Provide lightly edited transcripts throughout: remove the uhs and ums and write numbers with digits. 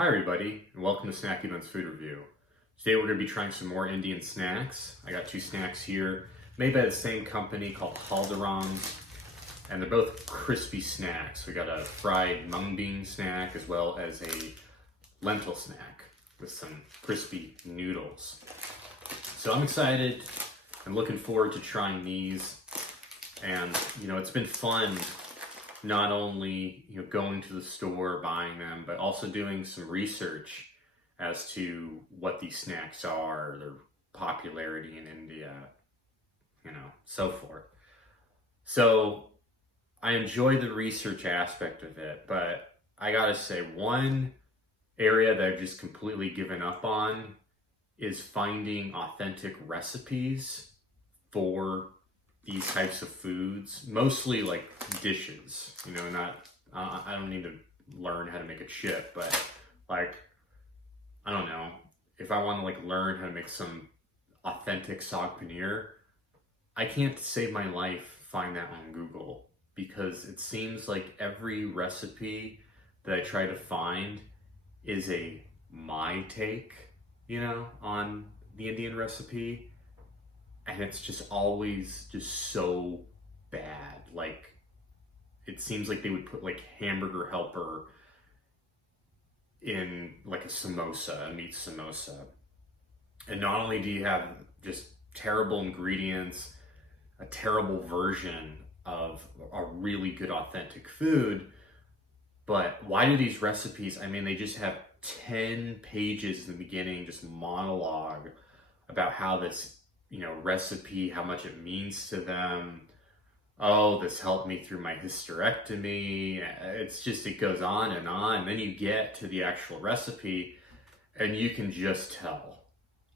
Hi everybody, and welcome to Snacky Bun's Food Review. Today we're going to be trying some more Indian snacks. I got two snacks here, made by the same company called Haldiram's, and they're both crispy snacks. We got a fried mung bean snack as well as a lentil snack with some crispy noodles. So I'm excited and looking forward to trying these. And it's been fun not only going to the store, buying them, but also doing some research as to what these snacks are, their popularity in India, so forth. So I enjoy the research aspect of it, but I gotta say, one area that I've just completely given up on is finding authentic recipes for these types of foods, mostly like dishes, I don't need to learn how to make a chip, but like, I don't know, if I want to learn how to make some authentic saag paneer, I can't save my life find that on Google, because it seems like every recipe that I try to find is my take, on the Indian recipe. And it's just always just so bad. It seems like they would put hamburger helper in a samosa, a meat samosa. And not only do you have just terrible ingredients, a terrible version of a really good authentic food, but why do these recipes, they just have 10 pages in the beginning, just monologue about how this recipe, how much it means to them. Oh, this helped me through my hysterectomy. It goes on and on. And then you get to the actual recipe and you can just tell.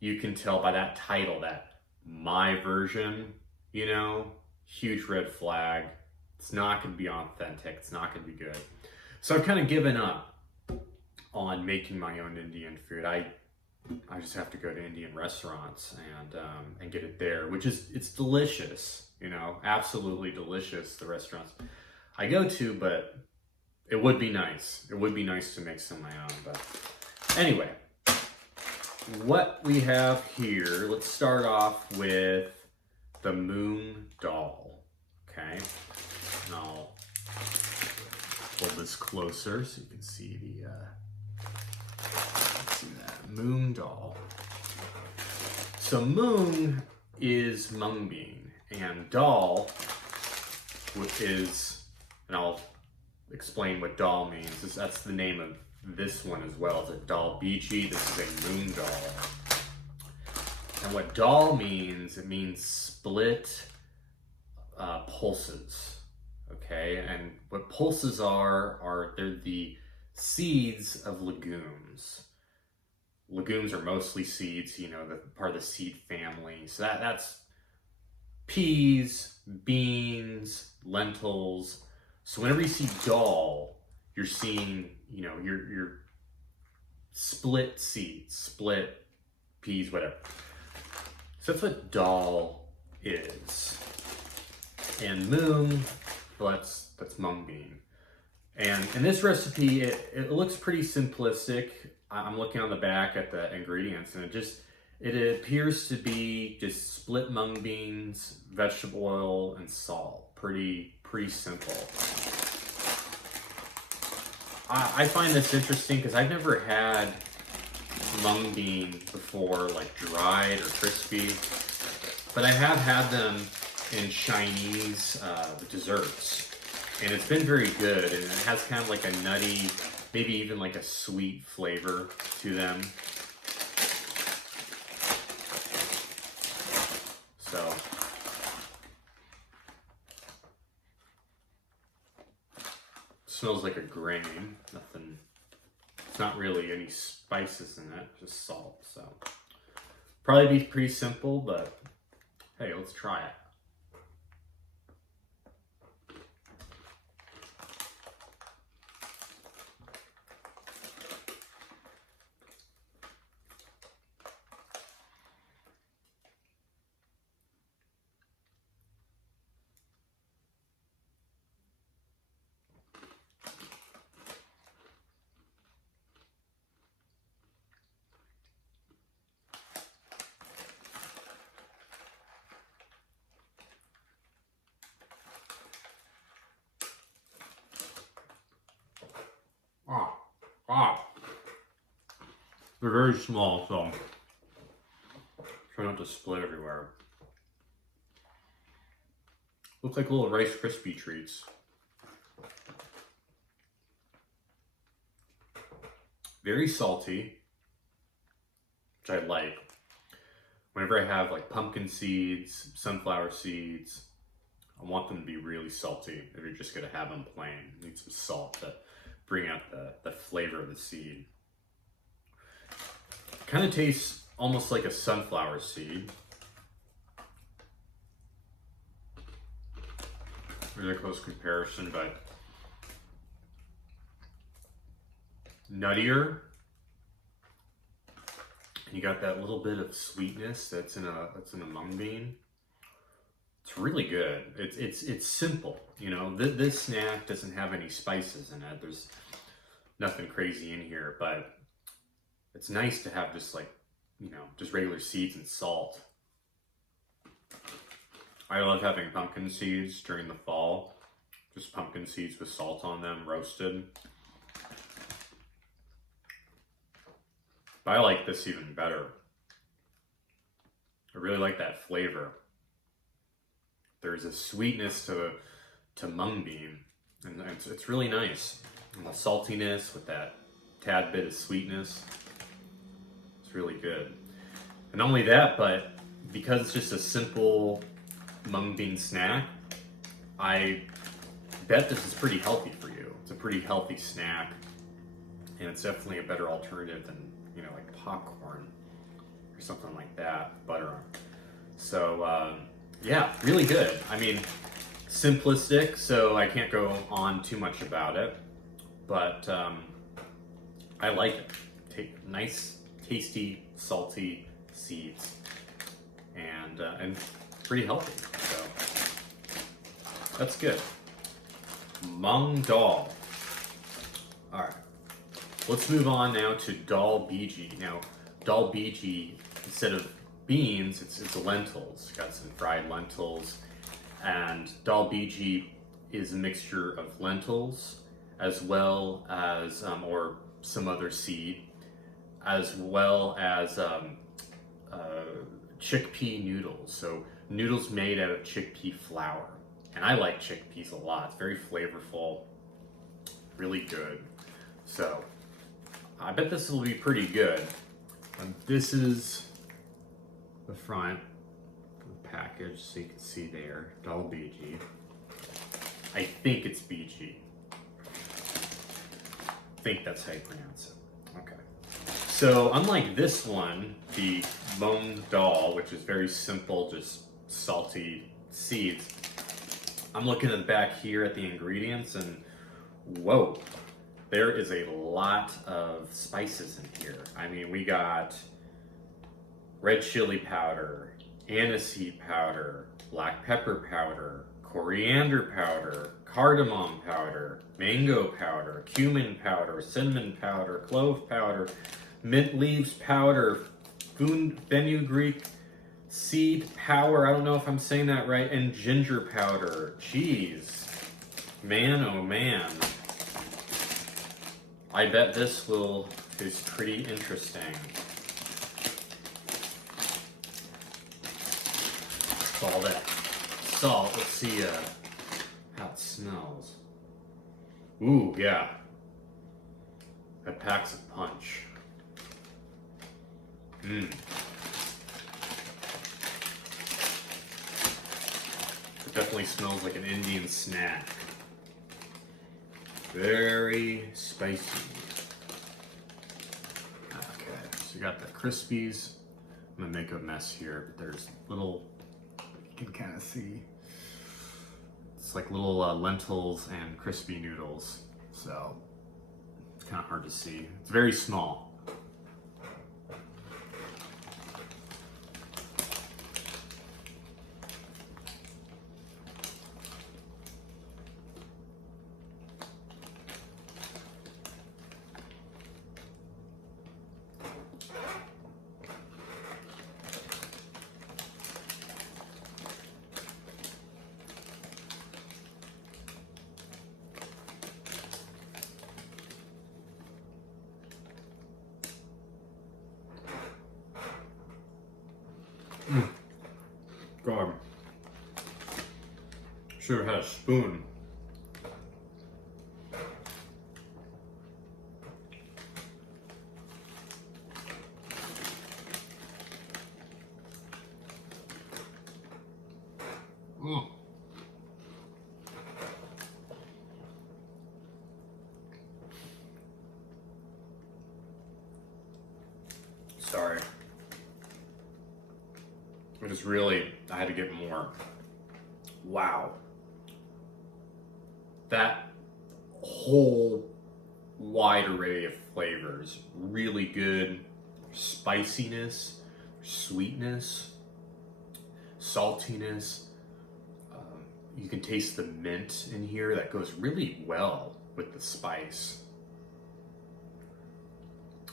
You can tell by that title that my version, huge red flag. It's not going to be authentic. It's not going to be good. So I've kind of given up on making my own Indian food. I just have to go to Indian restaurants and get it there, which it's delicious, absolutely delicious, the restaurants I go to, but it would be nice. It would be nice to make some of my own. But anyway, what we have here, let's start off with the Moong dal, okay? And I'll hold this closer so you can see Moong dal. So Moong is mung bean, and dal is, and I'll explain what dal means. That's the name of this one as well. It's a dal Biji. This is a Moong dal. And what dal means, it means split pulses. Okay, and what pulses are they're the seeds of legumes. Legumes are mostly seeds, the part of the seed family. So that's peas, beans, lentils. So whenever you see dal, you're seeing, your split seeds, split peas, whatever. So that's what dal is. And moong, well, that's mung bean. And in this recipe, it looks pretty simplistic. I'm looking on the back at the ingredients, and it appears to be just split mung beans, vegetable oil, and salt. Pretty simple. I find this interesting because I've never had mung bean before, dried or crispy, but I have had them in Chinese desserts. And it's been very good, and it has kind of a nutty, maybe even a sweet flavor to them. So, smells like a grain. Nothing, it's not really any spices in it, just salt. So, probably be pretty simple, but hey, let's try it. Ah, they're very small, so try not to split everywhere. Look like little Rice Krispie treats. Very salty, which I like. Whenever I have like pumpkin seeds, sunflower seeds, I want them to be really salty. If you're just gonna have them plain, you need some salt to bring out the flavor of the seed. Kind of tastes almost like a sunflower seed. There's a close comparison, but nuttier. And you got that little bit of sweetness that's in a mung bean. It's really good. It's simple. You know, this snack doesn't have any spices in it. There's nothing crazy in here, but it's nice to have just like, you know, just regular seeds and salt. I love having pumpkin seeds during the fall. Just pumpkin seeds with salt on them, roasted. But I like this even better. I really like that flavor. There's a sweetness to mung bean, and it's really nice. And the saltiness with that tad bit of sweetness. It's really good. And not only that, but because it's just a simple mung bean snack, I bet this is pretty healthy for you. It's a pretty healthy snack, and it's definitely a better alternative than, you know, like popcorn or something like that, butter on. So yeah, really good. I mean, simplistic, so I can't go on too much about it, but I like it. Take nice, tasty, salty seeds, and pretty healthy. So that's good. Mung dal. All right, let's move on now to dal biji. Now, dal biji, instead of beans, it's lentils. Got some fried lentils, and dal biji is a mixture of lentils as well as or some other seed, as well as chickpea noodles. So noodles made out of chickpea flour. And I like chickpeas a lot. It's very flavorful, really good. So I bet this will be pretty good. And this is the front of the package, so you can see there, dal biji. I think it's Biji. I think that's how you pronounce it. Okay. So unlike this one, the Moong dal, which is very simple, just salty seeds, I'm looking at the back here at the ingredients, and whoa, there is a lot of spices in here. I mean, we got red chili powder, aniseed powder, black pepper powder, coriander powder, cardamom powder, mango powder, cumin powder, cinnamon powder, clove powder, mint leaves powder, fenugreek seed powder, I don't know if I'm saying that right, and ginger powder. Jeez. Man, oh man. I bet this is pretty interesting. All that salt. Let's see how it smells. Ooh, yeah. That packs a punch. Mmm. It definitely smells like an Indian snack. Very spicy. Okay, so you got the Crispies. I'm gonna make a mess here, but there's little, you can kind of see, it's like little lentils and crispy noodles. So it's kind of hard to see. It's very small. Should have had a spoon. Mm. Sorry. It was really, I had to get more. Wow. That whole wide array of flavors, really good spiciness, sweetness, saltiness. You can taste the mint in here. That goes really well with the spice.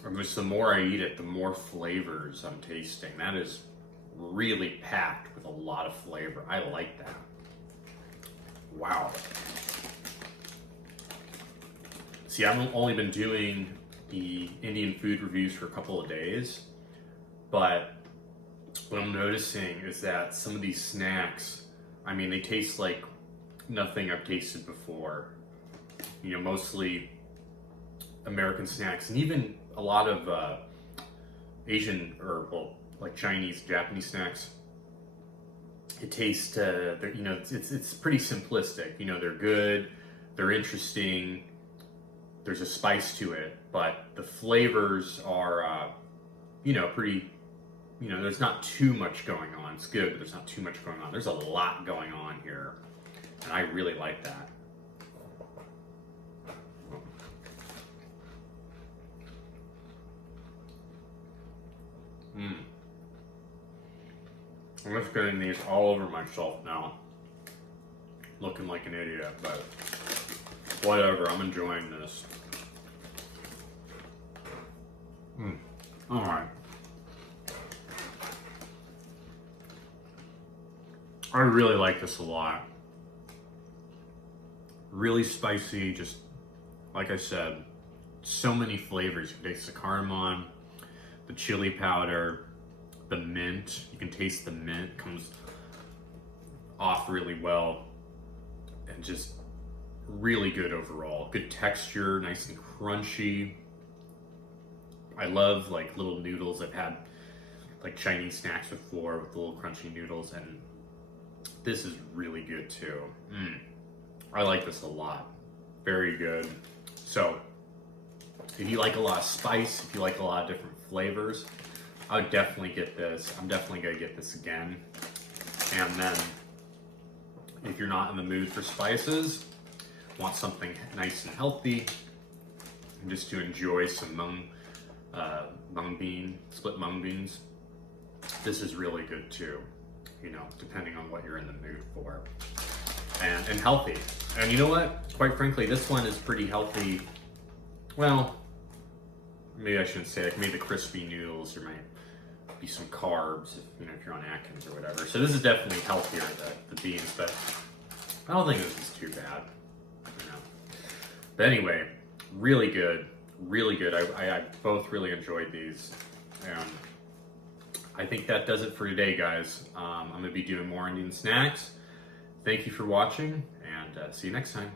And just the more I eat it, the more flavors I'm tasting. That is really packed with a lot of flavor. I like that. Wow. See, I've only been doing the Indian food reviews for a couple of days, but what I'm noticing is that some of these snacks, I mean, they taste like nothing I've tasted before. You know, mostly American snacks, and even a lot of Asian, or well, like Chinese, Japanese snacks. It tastes, you know, it's pretty simplistic. You know, they're good, they're interesting. There's a spice to it, but the flavors are, you know, pretty. You know, there's not too much going on. It's good, but there's not too much going on. There's a lot going on here, and I really like that. I'm just getting these all over myself now. Looking like an idiot, but whatever, I'm enjoying this. All right. I really like this a lot. Really spicy, just like I said, so many flavors. You can taste the cardamom, the chili powder, the mint. You can taste the mint comes off really well, and just really good overall. Good texture, nice and crunchy. I love like little noodles. I've had like Chinese snacks before with the little crunchy noodles, and this is really good too. I like this a lot. Very good. So if you like a lot of spice, if you like a lot of different flavors, I would definitely get this. I'm definitely gonna get this again. And then if you're not in the mood for spices, want something nice and healthy, and just to enjoy some split mung beans, this is really good too. You know, depending on what you're in the mood for. And healthy. And you know what? Quite frankly, this one is pretty healthy. Well, maybe I shouldn't say like maybe the crispy noodles, there might be some carbs, if you're on Atkins or whatever. So this is definitely healthier, the beans, but I don't think this is too bad. You know. But anyway, really good, really good. I both really enjoyed these. And I think that does it for today, guys. I'm going to be doing more Indian snacks. Thank you for watching, and see you next time.